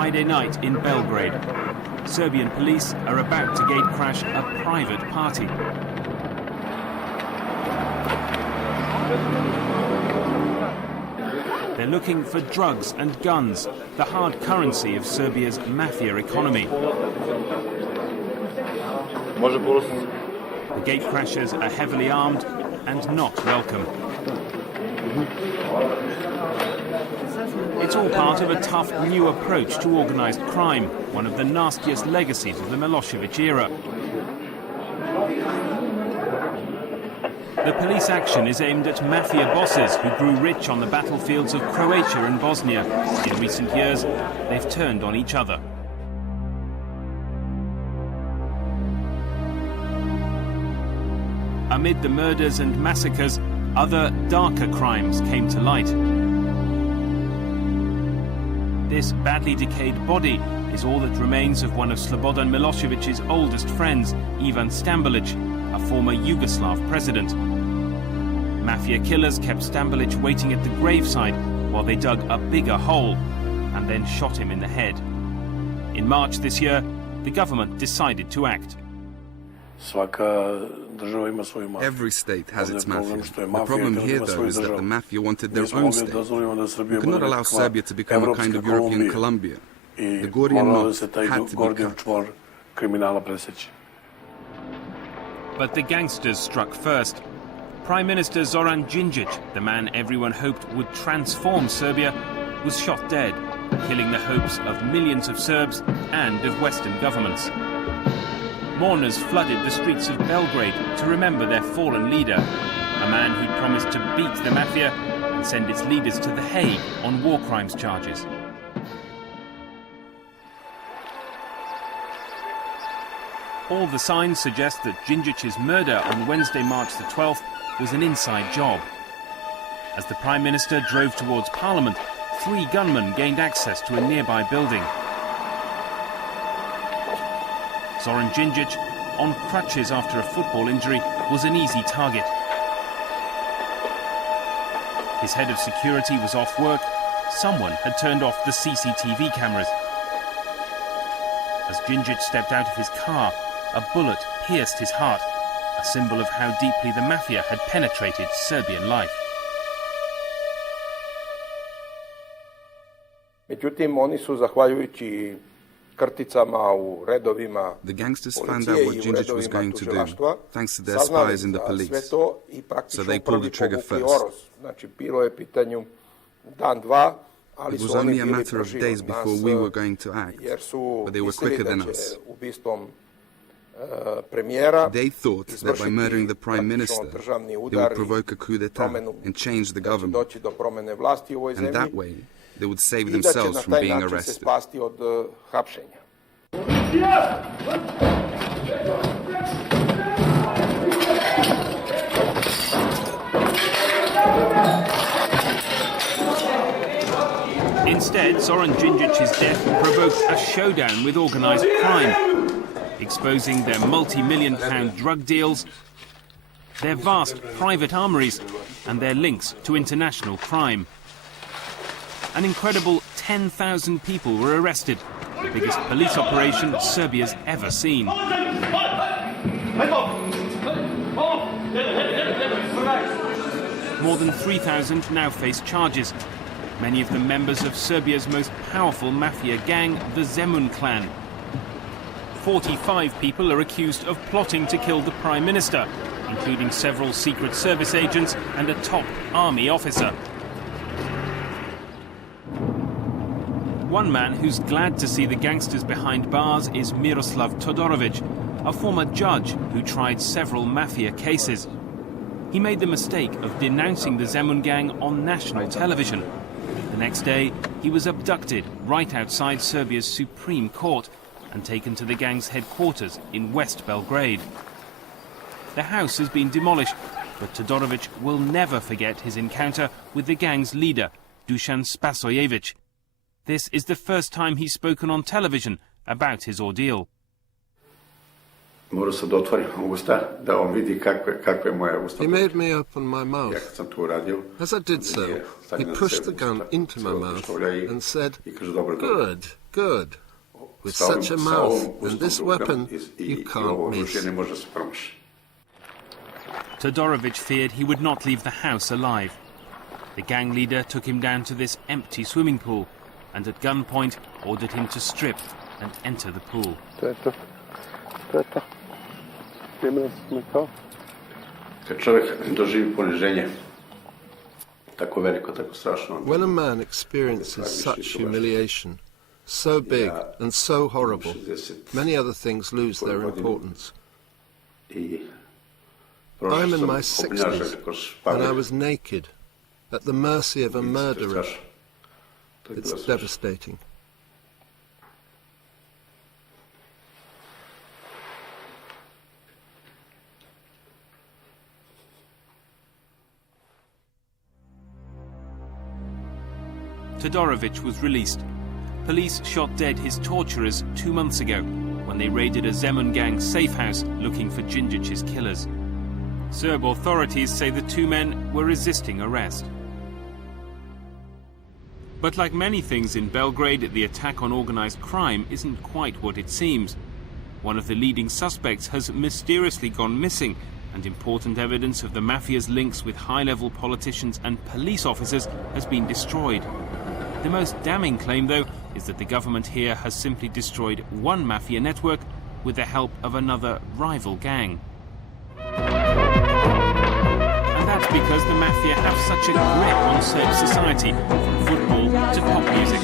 Friday night in Belgrade. Serbian police are about to gate-crash a private party. They're looking for drugs and guns, the hard currency of Serbia's Mafia economy. The gatecrashers are heavily armed and not welcome. It's all part of a tough new approach to organised crime, one of the nastiest legacies of the Milosevic era. The police action is aimed at Mafia bosses who grew rich on the battlefields of Croatia and Bosnia. In recent years, they've turned on each other. Amid the murders and massacres, other darker crimes came to light. This badly decayed body is all that remains of one of Slobodan Milosevic's oldest friends, Ivan Stambolic, a former Yugoslav president. Mafia killers kept Stambolic waiting at the graveside while they dug a bigger hole and then shot him in the head. In March this year, the government decided to act. Every state has its mafia. The problem here, though, is that the mafia wanted their own state. You cannot allow Serbia to become a kind of European Colombia. The Gordian knot had to be cut. But the gangsters struck first. Prime Minister Zoran Đinđić, the man everyone hoped would transform Serbia, was shot dead, killing the hopes of millions of Serbs and of Western governments. Mourners flooded the streets of Belgrade to remember their fallen leader, a man who'd promised to beat the Mafia and send its leaders to The Hague on war crimes charges. All the signs suggest that Đinđić's murder on Wednesday, March the 12th, was an inside job. As the Prime Minister drove towards Parliament, 3 gunmen gained access to a nearby building. Zoran Đinđić, on crutches after a football injury, was an easy target. His head of security was off work. Someone had turned off the CCTV cameras. As Đinđić stepped out of his car, a bullet pierced his heart, a symbol of how deeply the Mafia had penetrated Serbian life. Međutim, oni su, zahvaljujući krticama u redovima The gangsters found out what Đinđić was going to do, thanks to their spies in the police. So they pulled the trigger first. Znači, bilo je pitanju dan, dva, ali It was su oni only a bili matter of protiv days before nas, we were going to act, jer su but they were mislili quicker da than će us. ubistvom premijera They thought that by murdering the prime minister, državni they udar would i provoke a coup d'etat promenu, and change the da će government. doći do promene vlasti u ovoj And zemlji that way, they would save i da će na themselves from taj being način se arrested. spasti od hapšenja. Instead, Zoran Đinđić's death provoked a showdown with organised crime, exposing their multi-million-pound drug deals, their vast private armories, and their links to international crime. An incredible 10,000 people were arrested, the biggest police operation Serbia's ever seen. More than 3,000 now face charges, many of them members of Serbia's most powerful mafia gang, the Zemun clan. 45 people are accused of plotting to kill the Prime Minister, including several Secret Service agents and a top army officer. One man who's glad to see the gangsters behind bars is Miroslav Todorovic, a former judge who tried several mafia cases. He made the mistake of denouncing the Zemun gang on national television. The next day, he was abducted right outside Serbia's Supreme Court and taken to the gang's headquarters in West Belgrade. The house has been demolished, but Todorovic will never forget his encounter with the gang's leader, Dusan Spasojevic. This is the first time he's spoken on television about his ordeal. He made me open my mouth. As I did so, he pushed the gun into my mouth and said, "Good, good. With such a mouth and this weapon, you can't miss." Todorovic feared he would not leave the house alive. The gang leader took him down to this empty swimming pool and at gunpoint ordered him to strip and enter the pool. When a man experiences such humiliation, so big and so horrible, many other things lose their importance. I'm in my 60s, and I was naked, at the mercy of a murderer. It's devastating. Todorovic was released. Police shot dead his torturers 2 months ago when they raided a Zemun gang safe house looking for Djindjic's killers. Serb authorities say the 2 men were resisting arrest. But like many things in Belgrade, the attack on organized crime isn't quite what it seems. One of the leading suspects has mysteriously gone missing, and important evidence of the Mafia's links with high-level politicians and police officers has been destroyed. The most damning claim, though, is that the government here has simply destroyed one Mafia network with the help of another rival gang. And that's because the Mafia have such a grip on Serb society, from football to pop music.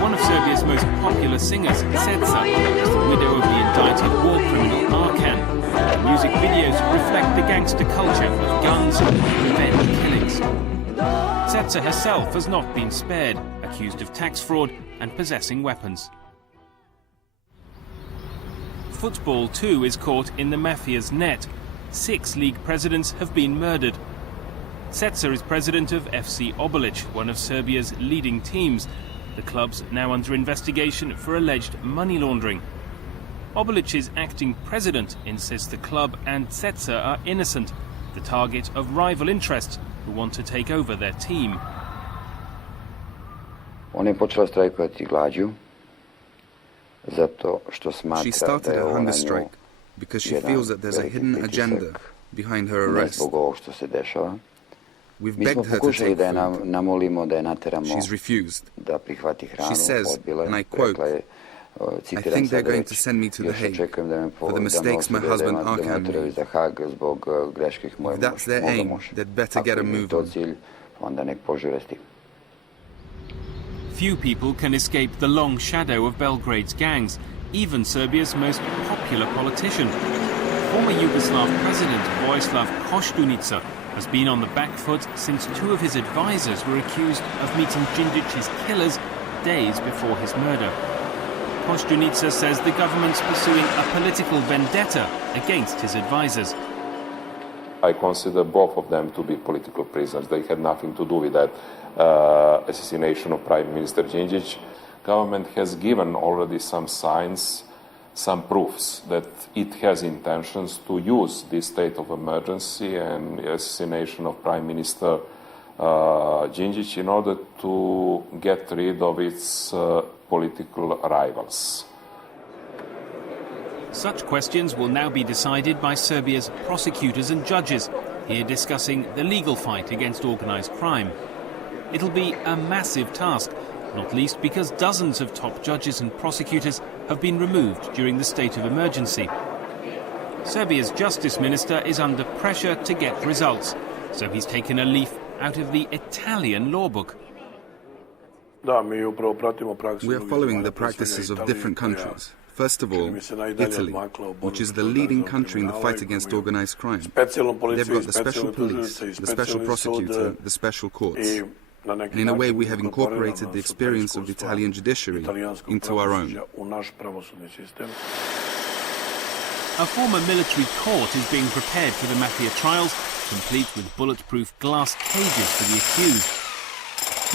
One of Serbia's most popular singers, Ceca, is the widow of the indicted war criminal Arkan. Music videos reflect the gangster culture of guns and revenge killings. Ceca herself has not been spared, accused of tax fraud and possessing weapons. Football, too, is caught in the Mafia's net. 6 league presidents have been murdered. Ceca is president of FC Obilic, one of Serbia's leading teams. The club's now under investigation for alleged money laundering. Obilic's acting president insists the club and Ceca are innocent, the target of rival interests who want to take over their team. She started a hunger strike because she feels that there's a hidden agenda behind her arrest. We've begged her to take food. She's refused. She says, and I quote, "I think they're going to send me to The Hague for the mistakes my husband Arkan made. If that's their aim, they'd better get a move on." Few people can escape the long shadow of Belgrade's gangs, even Serbia's most popular politician. Former Yugoslav president Vojislav Koštunica has been on the back foot since 2 of his advisors were accused of meeting Djindjic's killers days before his murder. Koštunica says the government's pursuing a political vendetta against his advisors. I consider both of them to be political prisoners. They had nothing to do with that assassination of Prime Minister Djindjic. Government has given already some signs, some proofs that it has intentions to use this state of emergency and assassination of Prime Minister Djindjic in order to get rid of its political rivals. Such questions will now be decided by Serbia's prosecutors and judges, here discussing the legal fight against organised crime. It'll be a massive task, not least because dozens of top judges and prosecutors have been removed during the state of emergency. Serbia's justice minister is under pressure to get results, so he's taken a leaf out of the Italian law book. We are following the practices of different countries. First of all, Italy, which is the leading country in the fight against organized crime. They've got the special police, the special prosecutor, the special courts. And in a way, we have incorporated the experience of the Italian judiciary into our own. A former military court is being prepared for the Mafia trials, complete with bulletproof glass cages for the accused.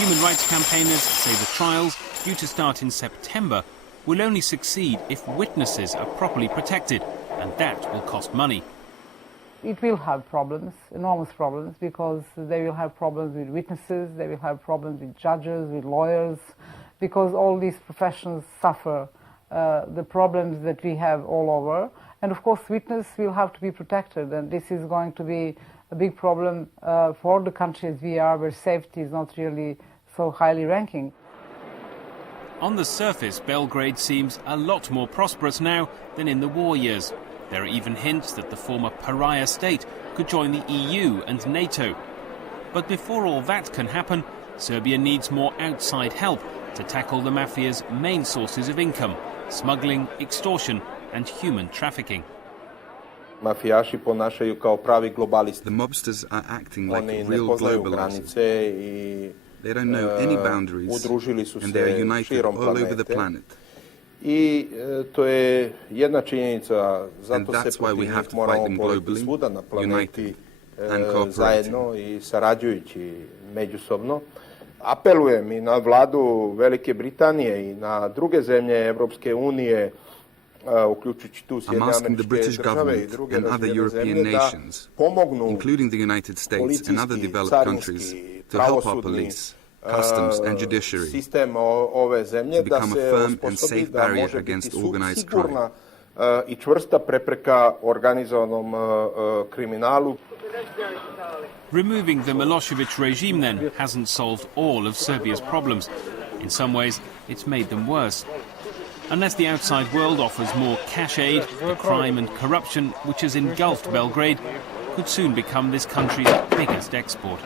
Human rights campaigners say the trials, due to start in September, will only succeed if witnesses are properly protected, and that will cost money. It will have problems, enormous problems, because they will have problems with witnesses, they will have problems with judges, with lawyers, because all these professions suffer the problems that we have all over. And of course, witness will have to be protected, and this is going to be a big problem for the country as we are, where safety is not really so highly ranking. On the surface, Belgrade seems a lot more prosperous now than in the war years. There are even hints that the former pariah state could join the EU and NATO. But before all that can happen, Serbia needs more outside help to tackle the mafia's main sources of income: smuggling, extortion and human trafficking. Mafijaši ponašaju kao pravi globalisti. The mobsters are acting like Oni ne real poznaju globalists. granice I They don't know any boundaries, udružili su and they are se united širom all over the planete. planet. I to je jedna činjenica, And zato se that's why we protiv have njih to moramo fight them boriti globally, svuda na planeti united and cooperating. zajedno I sarađujući međusobno. Apelujem I na vladu Velike Britanije I na druge zemlje Evropske unije, uključujući tu Sjedinjene Američke Države I druge razvijene zemlje, da pomognu including the United States and other policijski, developed countries, carinski, to help our pravosudni police, customs and judiciary sistem ove zemlje to da become a se firm and osposobi safe da barrier može against biti organized sigurna I čvrsta prepreka organizovanom kriminalu. Removing the Milosevic regime, then, hasn't solved all of Serbia's problems. In some ways, it's made them worse. Unless the outside world offers more cash aid, the crime and corruption which has engulfed Belgrade could soon become this country's biggest export.